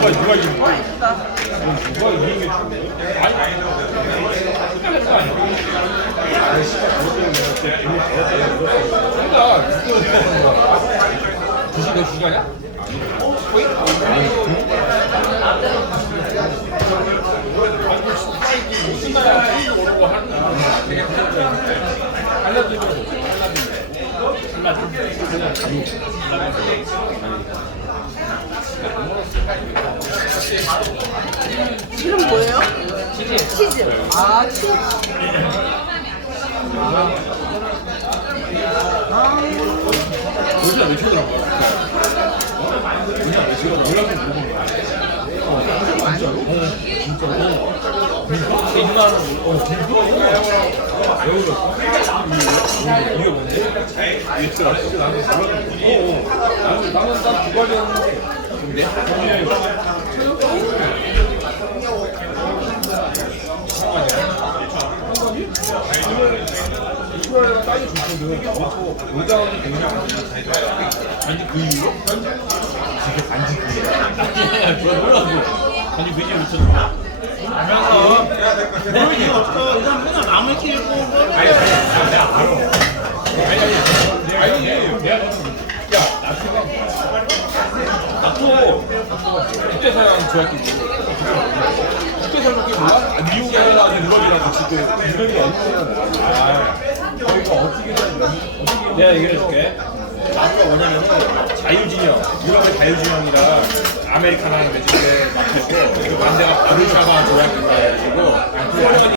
누가 누가 이기? 어 이거 누가 이기는 게 좋은데? 아니 아니. 그러니까 주식 너 주식하냐? 거의? 이름 뭐예요? 치즈. 치즈. 아, 치즈. 요즘 몇 시더라고? 요즘 몇 시가 연락을 물어본 거야. 어, 진짜로? 어, 진짜로? 진짜? 2만 원. 어, 진짜? 왜 울었어? 이게 뭔데? 이틀 앞에 나한테 몰랐는데. 어, 어. 나는, 나는 딱 주말이었는데. 근데? 그그그 나트가 나토 국제사랑 조약기고 국제사랑 게 몰라? 아, 미국이랑 유럽 그? 저희가 어떻게 된 내가 얘기해 줄게. 나토가 뭐냐면은 자유진영, 유럽의 자유진영이랑 아메리카나는 매직에 맞춰서 그 반대가 바르샤바 조약인가 해가지고 훌륭한